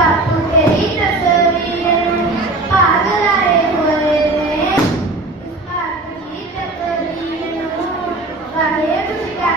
ਬਾਪੂ ਤੇਰੀ ਤਸਵੀਰ ਨੂੰ ਭਾਗ ਲਾਏ ਹੋਏ ਨੇ। ਇਸ ਭਾਰਤ ਦੀ ਤਸਵੀਰ ਨੂੰ ਵਾਹਿਗੁਰੂ ਜੀ ਕਾ